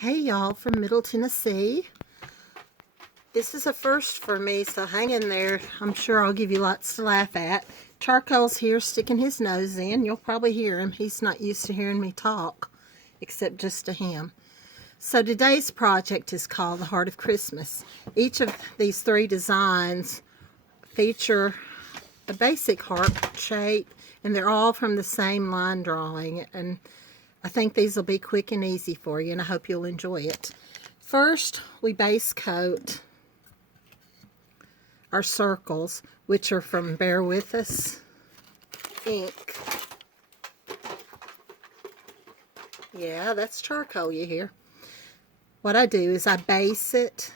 Hey y'all from Middle Tennessee. This is a first for me, so hang in there. I'm sure I'll give you lots to laugh at. Charcoal's here sticking his nose in. You'll probably hear him. He's not used to hearing me talk, except just to him. So today's project is called The Heart of Christmas. Each of these three designs feature a basic heart shape, and they're all from the same line drawing. And I think these will be quick and easy for you, and I hope you'll enjoy it. First, we base coat our circles, which are from Bear With Us ink. Yeah, that's charcoal you hear. What I do is I base it,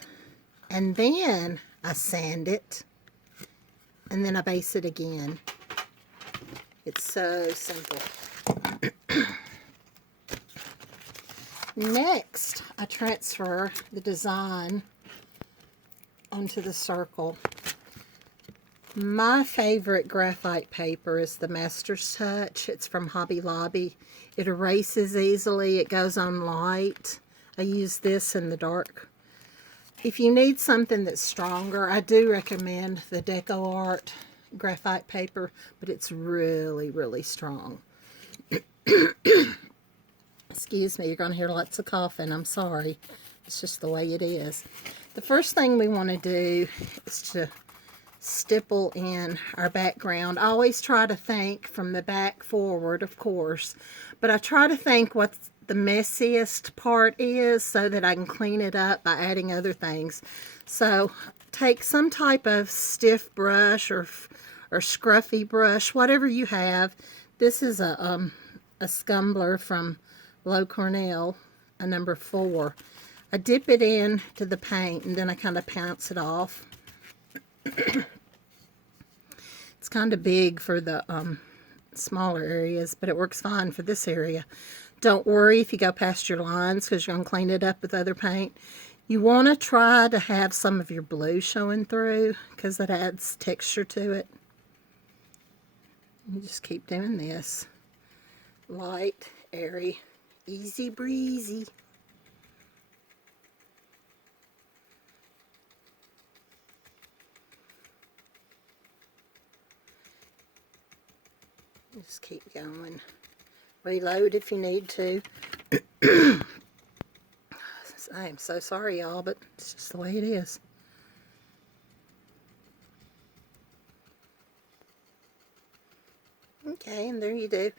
and then I sand it, and then I base it again. It's so simple. Next, I transfer the design onto the circle. My favorite graphite paper is the Master's Touch. It's from Hobby Lobby. It erases easily. It goes on light. I use this in the dark. If you need something that's stronger, I do recommend the Deco Art graphite paper, but it's really, really strong. Excuse me, you're going to hear lots of coughing. I'm sorry. It's just the way it is. The first thing we want to do is to stipple in our background. I always try to think from the back forward, of course, but I try to think what the messiest part is so that I can clean it up by adding other things. So take some type of stiff brush or scruffy brush, whatever you have. This is a Scumbler from Low Cornell, a number 4. I dip it in to the paint and then I kind of pounce it off. It's kind of big for the smaller areas, but it works fine for this area. Don't worry if you go past your lines because you're going to clean it up with other paint. You want to try to have some of your blue showing through because that adds texture to it. You just keep doing this. Light, airy, easy breezy. Just keep going. Reload if you need to. I am so sorry, y'all, but it's just the way it is. Okay, and there you do.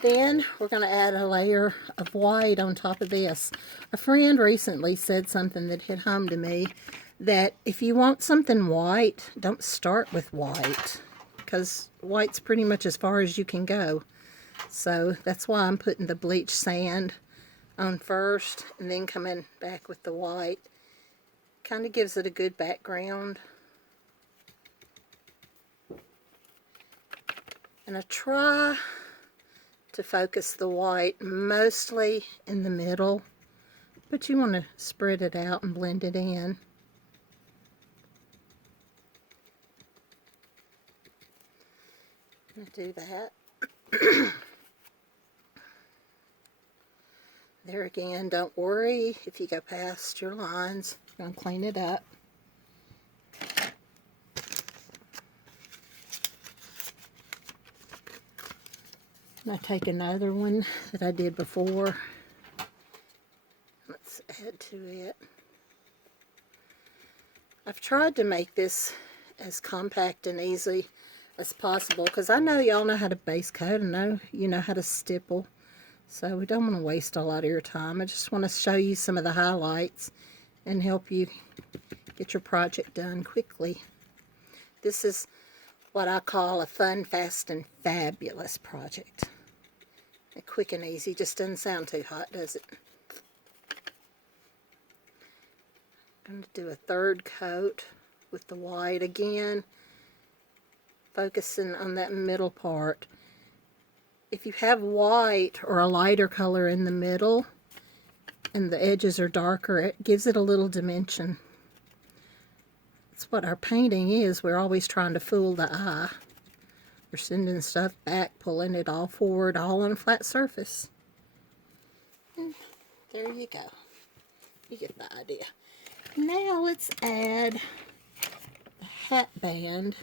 Then we're going to add a layer of white on top of this. A friend recently said something that hit home to me, that if you want something white, don't start with white, because white's pretty much as far as you can go. So that's why I'm putting the bleach sand on first and then coming back with the white. Kind of gives it a good background. And I try to focus the white mostly in the middle, but you want to spread it out and blend it in. I'm going to do that. There again, don't worry if you go past your lines. You're going to clean it up. And I take another one that I did before. Let's add to it. I've tried to make this as compact and easy as possible because I know y'all know how to base coat and know you know how to stipple. So we don't want to waste a lot of your time. I just want to show you some of the highlights and help you get your project done quickly. This is what I call a fun, fast, and fabulous project. And quick and easy. Just doesn't sound too hot, does it? I'm going to do a third coat with the white again, focusing on that middle part. If you have white or a lighter color in the middle and the edges are darker, it gives it a little dimension. That's what our painting is. We're always trying to fool the eye. We're sending stuff back, pulling it all forward, all on a flat surface. And there you go. You get the idea. Now let's add the hat band,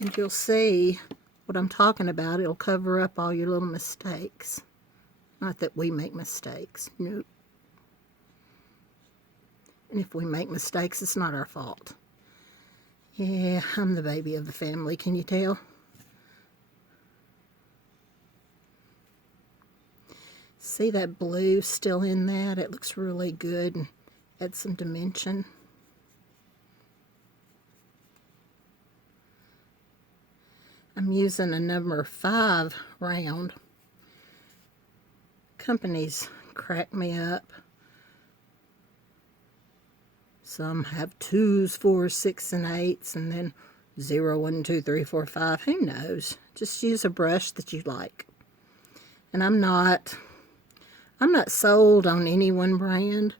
and you'll see what I'm talking about. It'll cover up all your little mistakes. Not that we make mistakes. Nope. And if we make mistakes, it's not our fault. Yeah, I'm the baby of the family. Can you tell? See that blue still in that? It looks really good and adds some dimension. I'm using a number 5 round. Companies crack me up. Some have 2s, 4s, 6s, and 8s, and then 0, 1, 2, 3, 4, 5. Who knows? Just use a brush that you like. And I'm not sold on any one brand.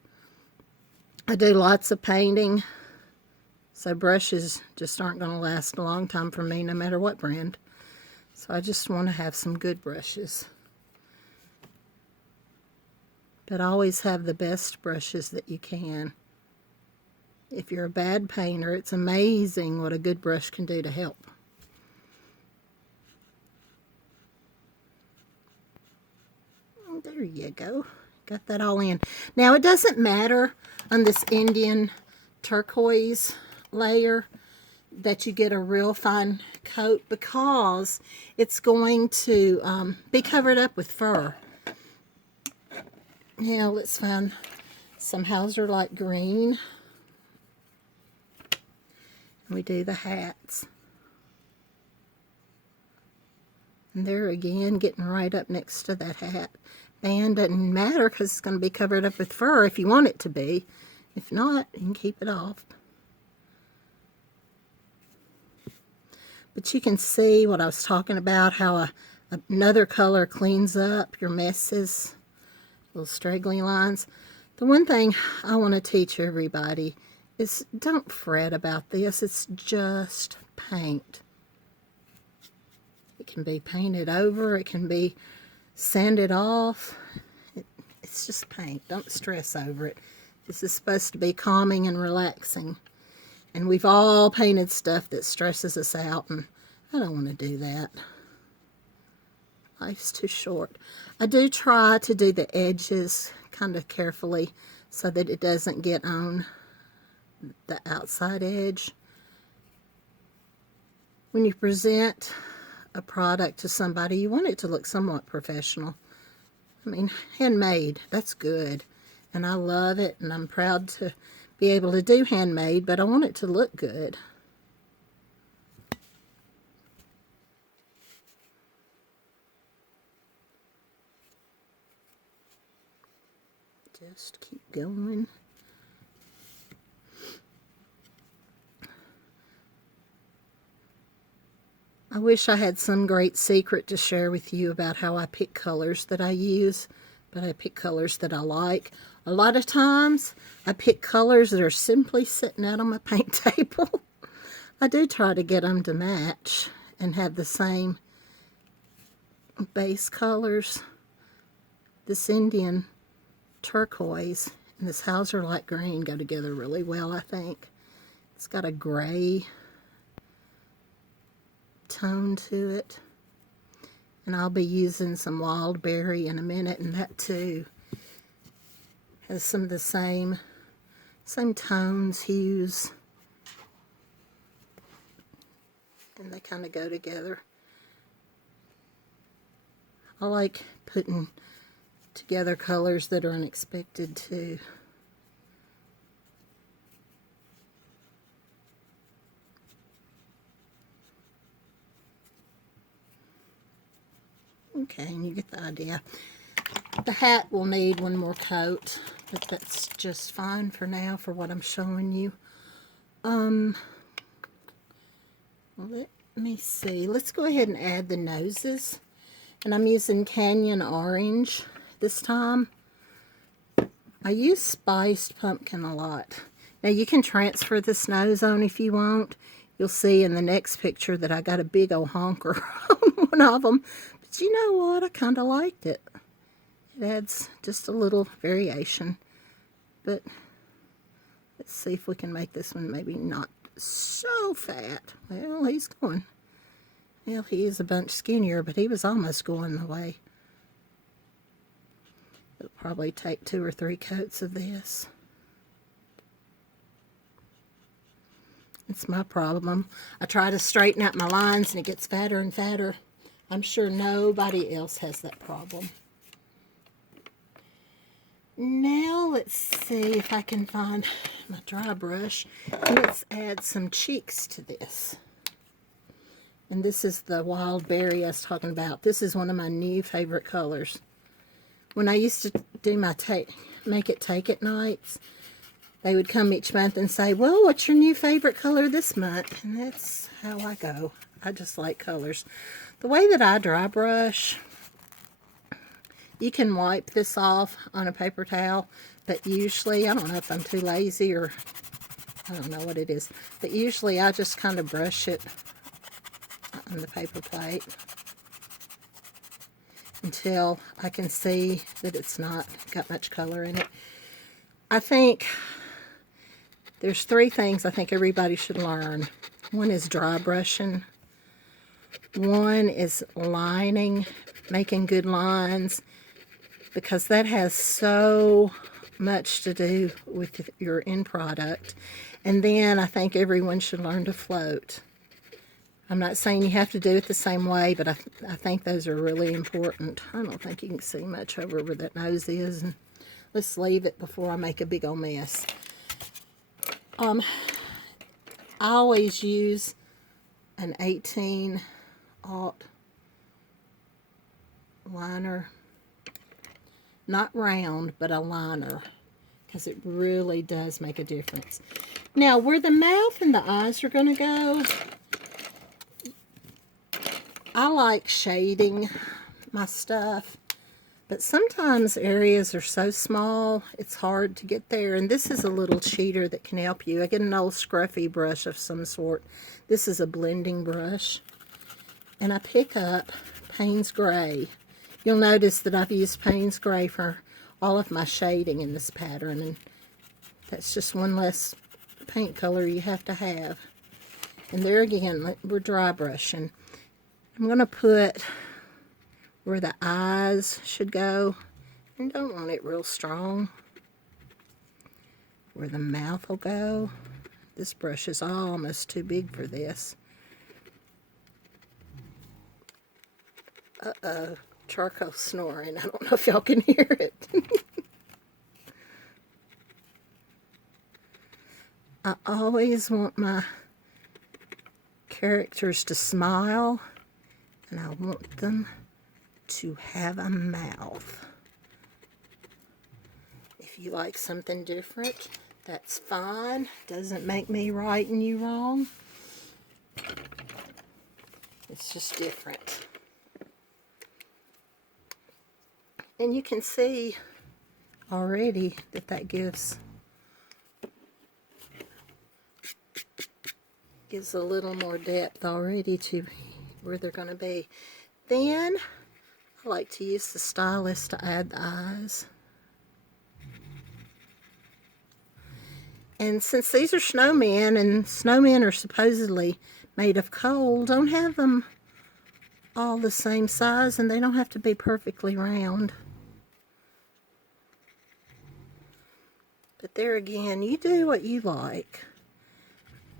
I do lots of painting, so brushes just aren't going to last a long time for me no matter what brand. So I just want to have some good brushes. But always have the best brushes that you can. If you're a bad painter, it's amazing what a good brush can do to help. There you go. Got that all in. Now it doesn't matter on this Indian turquoise layer that you get a real fine coat, because it's going to be covered up with fur. Now let's find some Hauser Light Green. We do the hats. And there again, getting right up next to that hat band. Doesn't matter because it's going to be covered up with fur if you want it to be. If not, you can keep it off. But you can see what I was talking about, how another color cleans up your messes, little straggly lines. The one thing I want to teach everybody is don't fret about this. It's just paint. It can be painted over. It can be sanded off. It's just paint. Don't stress over it. This is supposed to be calming and relaxing. And we've all painted stuff that stresses us out, and I don't want to do that. Life's too short. I do try to do the edges kind of carefully so that it doesn't get on the outside edge. When you present a product to somebody, you want it to look somewhat professional. I mean, handmade, that's good. And I love it, and I'm proud to be able to do handmade, but I want it to look good. Just keep going. I wish I had some great secret to share with you about how I pick colors that I use, but I pick colors that I like. A lot of times, I pick colors that are simply sitting out on my paint table. I do try to get them to match and have the same base colors. This Indian turquoise and this Hauser Light Green go together really well, I think. It's got a gray tone to it. And I'll be using some wild berry in a minute, and that too has some of the same tones, hues, and they kind of go together. I like putting together colors that are unexpected too. Okay, and you get the idea. The hat will need one more coat, but that's just fine for now for what I'm showing you. Let me see. Let's go ahead and add the noses. And I'm using Canyon Orange this time. I use Spiced Pumpkin a lot. Now you can transfer this nose on if you want. You'll see in the next picture that I got a big old honker on one of them. But you know what? I kind of liked it. It adds just a little variation. but let's see if we can make this one maybe not so fat. Well, he's going. Well, he is a bunch skinnier, but he was almost going the way. It'll probably take 2 or 3 coats of this. It's my problem. I try to straighten out my lines and it gets fatter and fatter. I'm sure nobody else has that problem. Now let's see if I can find my dry brush. Let's add some cheeks to this. And this is the wild berry I was talking about. This is one of my new favorite colors. When I used to do my make it take it nights, they would come each month and say, well, what's your new favorite color this month? And that's how I go. I just like colors. The way that I dry brush, you can wipe this off on a paper towel, but usually, I don't know if I'm too lazy or I don't know what it is, but usually I just kind of brush it on the paper plate until I can see that it's not got much color in it. I think there's 3 things I think everybody should learn. One is dry brushing. One is lining, making good lines, because that has so much to do with your end product. And then I think everyone should learn to float. I'm not saying you have to do it the same way, but I think those are really important. I don't think you can see much over where that nose is. And let's leave it before I make a big old mess. I always use an 18-aught liner. Not round, but a liner, because it really does make a difference. Now, where the mouth and the eyes are going to go, I like shading my stuff, but sometimes areas are so small, it's hard to get there, and this is a little cheater that can help you. I get an old scruffy brush of some sort. This is a blending brush, and I pick up Payne's Gray. You'll notice that I've used Payne's Gray for all of my shading in this pattern, and that's just one less paint color you have to have. And there again, we're dry brushing. I'm going to put where the eyes should go, and don't want it real strong. Where the mouth will go. This brush is almost too big for this. Uh-oh. Charcoal snoring. I don't know if y'all can hear it. I always want my characters to smile, and I want them to have a mouth. If you like something different, that's fine. Doesn't make me right and you wrong. It's just different. And you can see already that gives a little more depth already to where they're going to be. Then I like to use the stylus to add the eyes. And since these are snowmen, and snowmen are supposedly made of coal, don't have them all the same size, and they don't have to be perfectly round. But there again, you do what you like.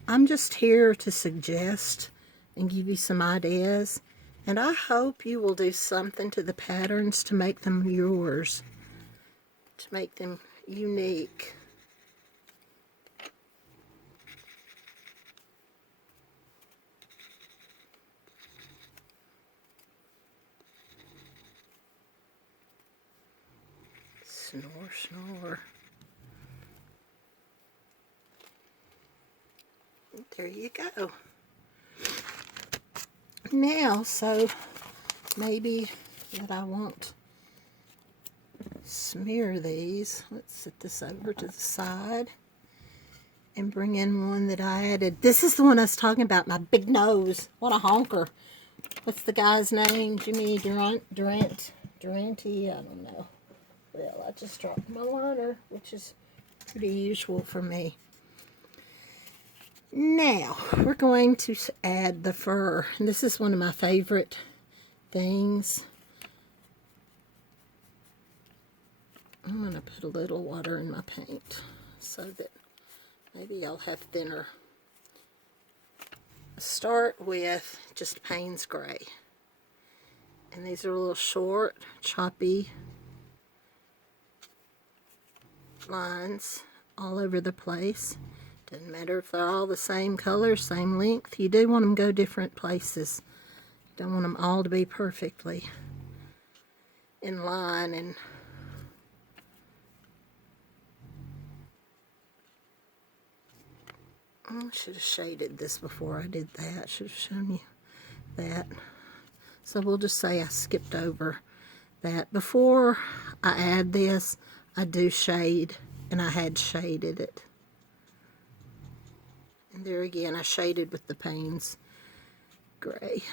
I'm just here to suggest and give you some ideas, and I hope you will do something to the patterns to make them yours, to make them unique. Snore, snore. There you go. Now, so maybe that I won't smear these. Let's set this over to the side and bring in one that I added. This is the one I was talking about, my big nose. What a honker. What's the guy's name? Jimmy Durante? I don't know. Well, I just dropped my liner, which is Pretty usual for me. Now, we're going to add the fur. And this is one of my favorite things. I'm going to put a little water in my paint so that maybe I'll have thinner. Start with just Payne's Gray. And these are little short, choppy lines all over the place. Doesn't matter if they're all the same color, same length. You do want them to go different places. You don't want them all to be perfectly in line. And I should have shaded this before I did that. Should have shown you that. So we'll just say I skipped over that. Before I add this, I do shade, and I had shaded it. And there again, I shaded with the Payne's Gray,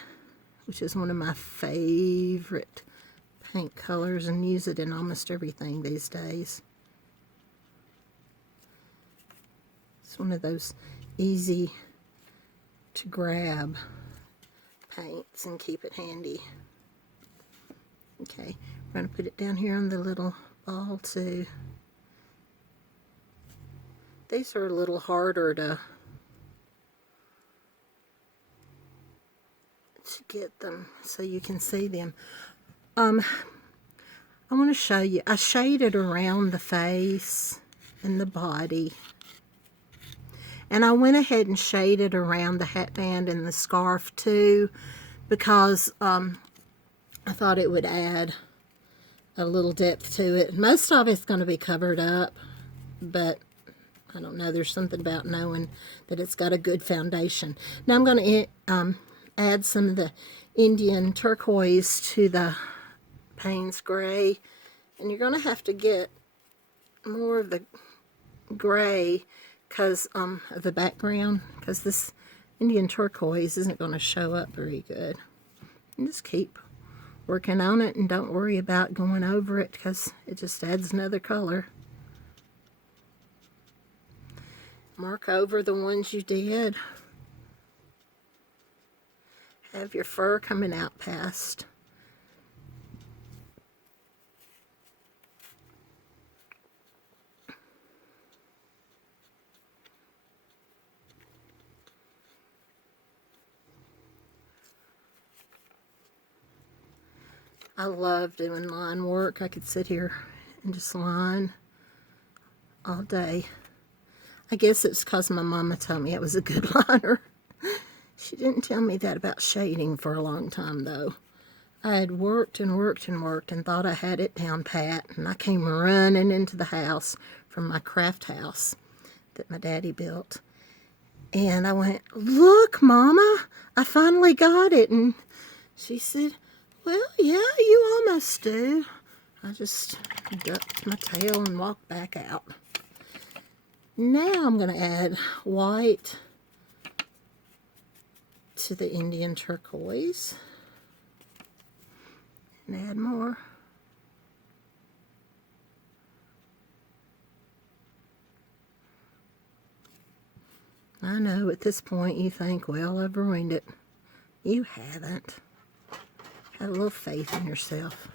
which is one of my favorite paint colors, and use it in almost everything these days. It's one of those easy to grab paints and keep it handy. Okay, we're going to put it down here on the little ball too. These are a little harder to get them so you can see them. I want to show you, I shaded around the face and the body. And I went ahead and shaded around the hatband and the scarf too, because I thought it would add a little depth to it. Most of it's going to be covered up, but I don't know, there's something about knowing that it's got a good foundation. Now I'm going to add some of the Indian turquoise to the Payne's Gray, and you're going to have to get more of the gray because of the background, because this Indian turquoise isn't going to show up very good. And just keep working on it and don't worry about going over it, because it just adds another color. Mark over the ones you did. Have your fur coming out past. I love doing line work. I could sit here and just line all day. I guess it's because my mama told me I was a good liner. She didn't tell me that about shading for a long time, though. I had worked and worked and worked and thought I had it down pat, and I came running into the house from my craft house that my daddy built. And I went, "Look, Mama, I finally got it." And she said, "Well, yeah, you almost do." I just ducked my tail and walked back out. Now I'm going to add white to the Indian turquoise. And add more. I know at this point you think, well, I've ruined it. You haven't. Have a little faith in yourself.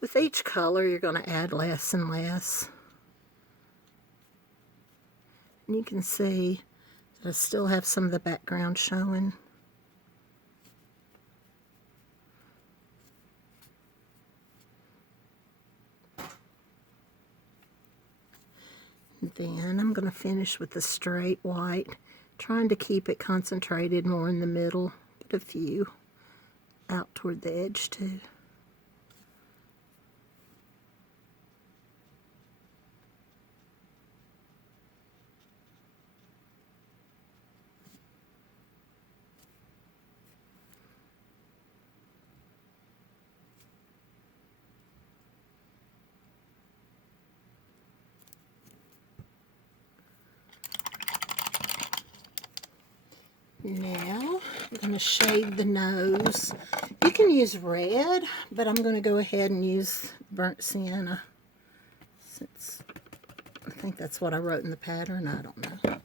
With each color, you're going to add less and less. And you can see that I still have some of the background showing. Then I'm going to finish with the straight white, trying to keep it concentrated more in the middle, but a few out toward the edge too. Now I'm going to shade the nose. You can use red, but I'm going to go ahead and use burnt sienna, since I think that's what I wrote in the pattern. I don't know.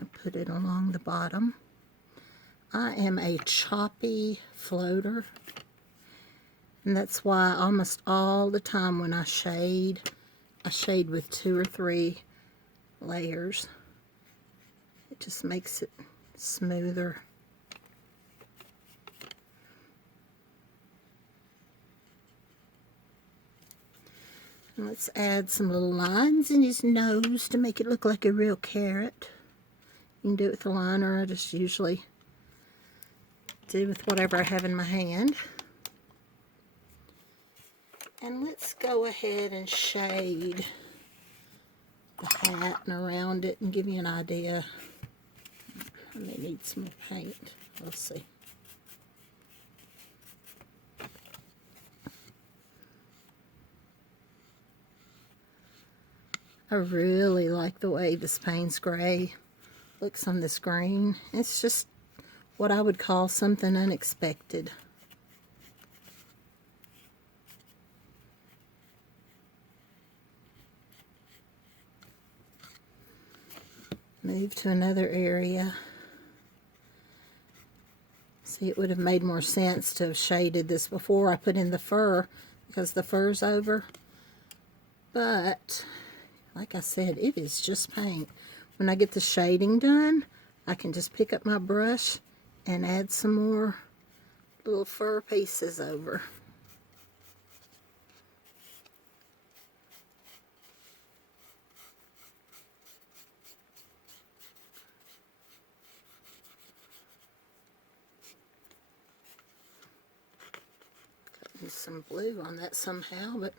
I put it along the bottom. I am a choppy floater, and that's why almost all the time when I shade with 2 or 3 layers. It just makes it smoother. And let's add some little lines in his nose to make it look like a real carrot. You can do it with a liner. I just usually do with whatever I have in my hand. And let's go ahead and shade the hat and around it and give you an idea. I may need some more paint. We'll see. I really like the way this Payne's Gray looks on this green. It's just what I would call something unexpected. Move to another area. See, it would have made more sense to have shaded this before I put in the fur, because the fur's over. But like I said, it is just paint. When I get the shading done, I can just pick up my brush and add some more little fur pieces over. Cutting some blue on that somehow, but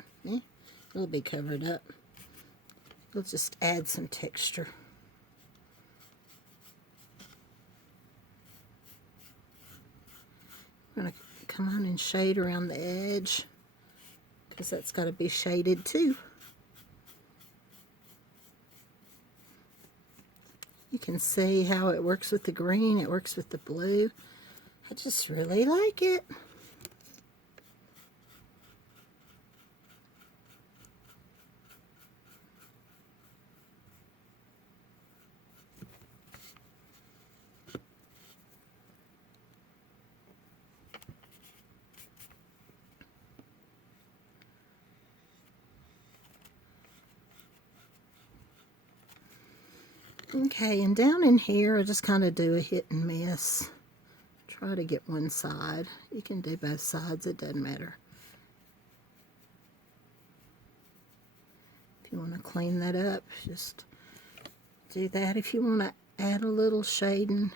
it'll be covered up. We'll just add some texture. I'm going to come on and shade around the edge, because that's got to be shaded too. You can see how it works with the green, it works with the blue. I just really like it. Okay, and down in here, I just kind of do a hit and miss. Try to get one side. You can do both sides, it doesn't matter. If you want to clean that up, just do that. If you want to add a little shading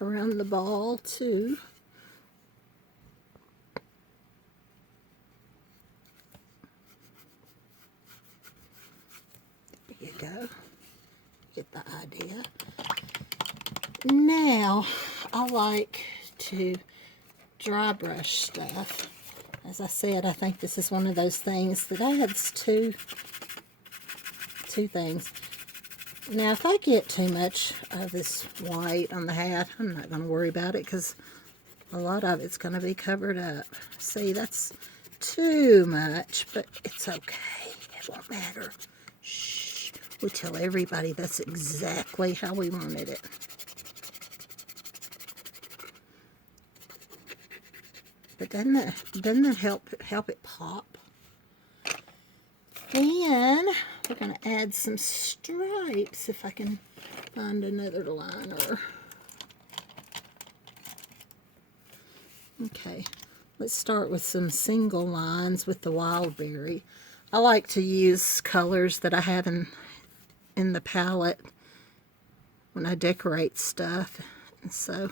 around the ball too. There you go. Get the idea. Now, I like to dry brush stuff. As I said, I think this is one of those things that adds two things. Now, if I get too much of this white on the hat, I'm not going to worry about it, because a lot of it's going to be covered up. See, that's too much, but it's okay. It won't matter. Shh. We tell everybody that's exactly how we wanted it. But doesn't that help it pop? Then we're going to add some stripes, if I can find another liner. Okay, let's start with some single lines with the Wildberry. I like to use colors that I have in the palette when I decorate stuff. And so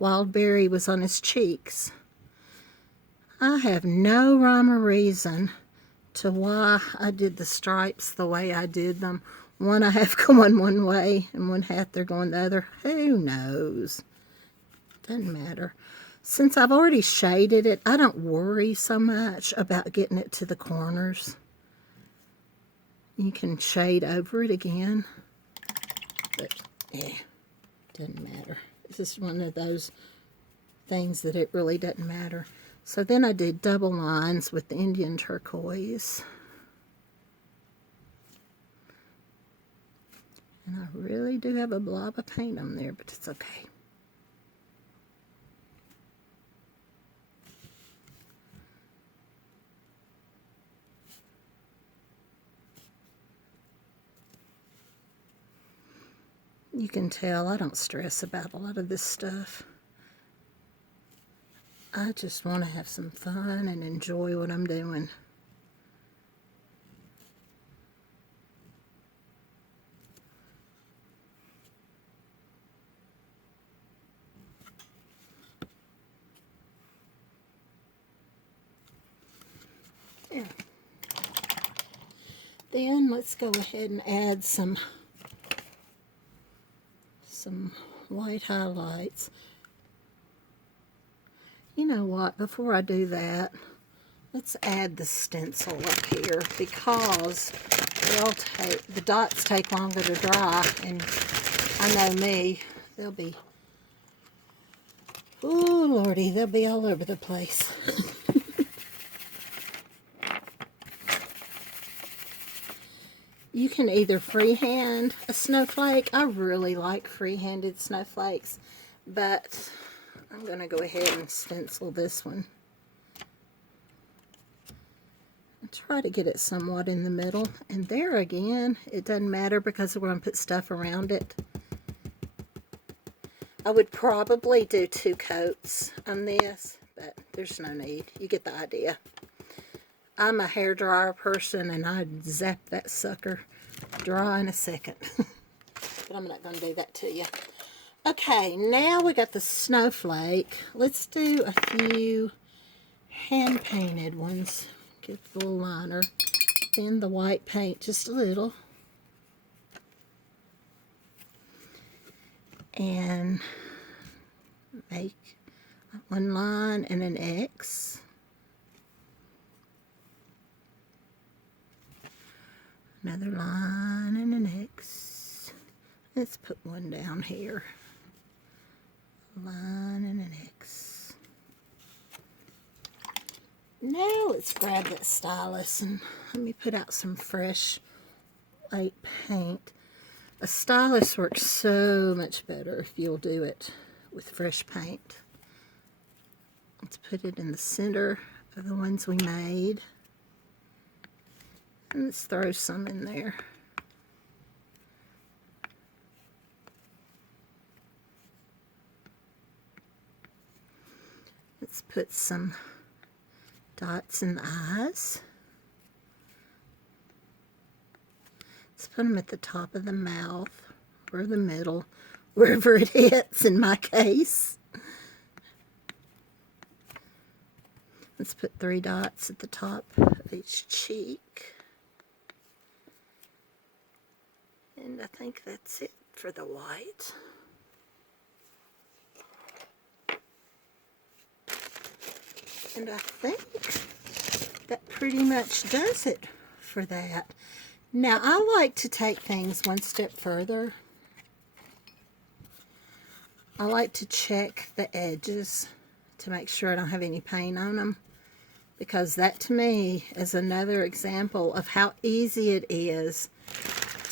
Wildberry was on his cheeks. I have no rhyme or reason to why I did the stripes the way I did them. One I have going one way, and one hat they're going the other. Who knows? Doesn't matter. Since I've already shaded it, I don't worry so much about getting it to the corners. You can shade over it again, but yeah, doesn't matter. It's just one of those things that it really doesn't matter. So then I did double lines with the Indian turquoise. And I really do have a blob of paint on there, but it's okay. You can tell I don't stress about a lot of this stuff. I just want to have some fun and enjoy what I'm doing. There. Then let's go ahead and add some white highlights. You know what, before I do that, let's add the stencil up here, because the dots take longer to dry, and I know me, they'll be, oh lordy, they'll be all over the place. You can either freehand a snowflake. I really like free-handed snowflakes, but I'm going to go ahead and stencil this one. And try to get it somewhat in the middle. And there again, it doesn't matter because we're going to put stuff around it. I would probably do 2 coats on this, but there's no need. You get the idea. I'm a hairdryer person, and I'd zap that sucker dry in a second. But I'm not going to do that to you. Okay, now we got the snowflake. Let's do a few hand-painted ones. Get the little liner. Thin the white paint just a little. And make one line and an X. Another line and an X. Let's put one down here. Line and an X. Now let's grab that stylus and let me put out some fresh white paint. A stylus works so much better if you'll do it with fresh paint. Let's put it in the center of the ones we made. And let's throw some in there. Let's put some dots in the eyes. Let's put them at the top of the mouth or the middle, wherever it hits in my case. Let's put 3 dots at the top of each cheek. And I think that's it for the white. And I think that pretty much does it for that. Now, I like to take things one step further. I like to check the edges to make sure I don't have any paint on them, because that to me is another example of how easy it is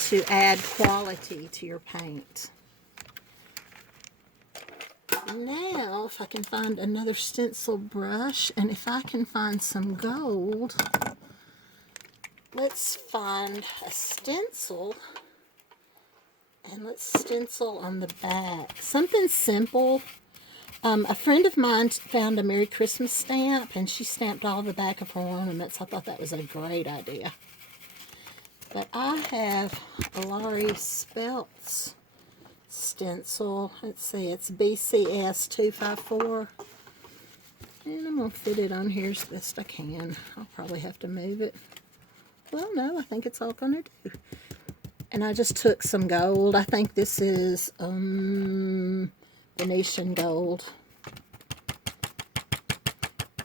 to add quality to your paint. Now, if I can find another stencil brush, and if I can find some gold, let's find a stencil, and let's stencil on the back. Something simple. A friend of mine found a Merry Christmas stamp, and she stamped all the back of her ornaments. I thought that was a great idea. But I have a Laurie Speltz stencil. Let's see, it's BCS 254. And I'm going to fit it on here as best I can. I'll probably have to move it. Well, no, I think it's all going to do. And I just took some gold. I think this is Venetian gold.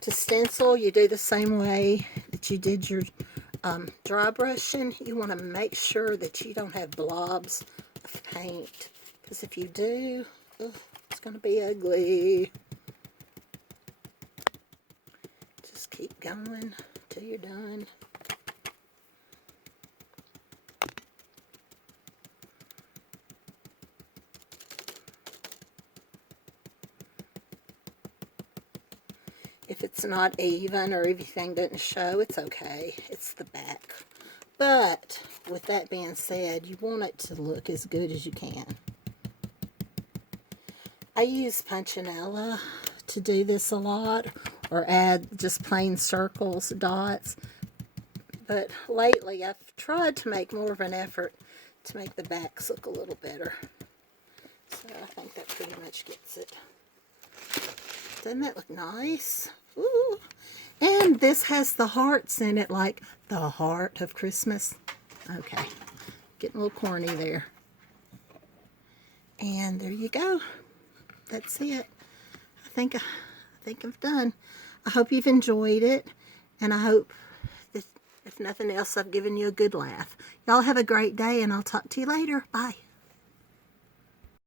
To stencil, you do the same way that you did your dry brushing. You want to make sure that you don't have blobs of paint, because if you do, it's going to be ugly. Just keep going till you're done. If it's not even or everything doesn't show, it's okay. It's the back. But with that being said, you want it to look as good as you can. I use Punchinella to do this a lot, or add just plain circles, dots. But lately I've tried to make more of an effort to make the backs look a little better. So I think that pretty much gets it. Doesn't that look nice? Ooh. And this has the hearts in it, like the heart of Christmas. Okay, getting a little corny there. And there you go. That's it. I think I've done. I hope you've enjoyed it, and I hope that if nothing else, I've given you a good laugh. Y'all have a great day, and I'll talk to you later. Bye.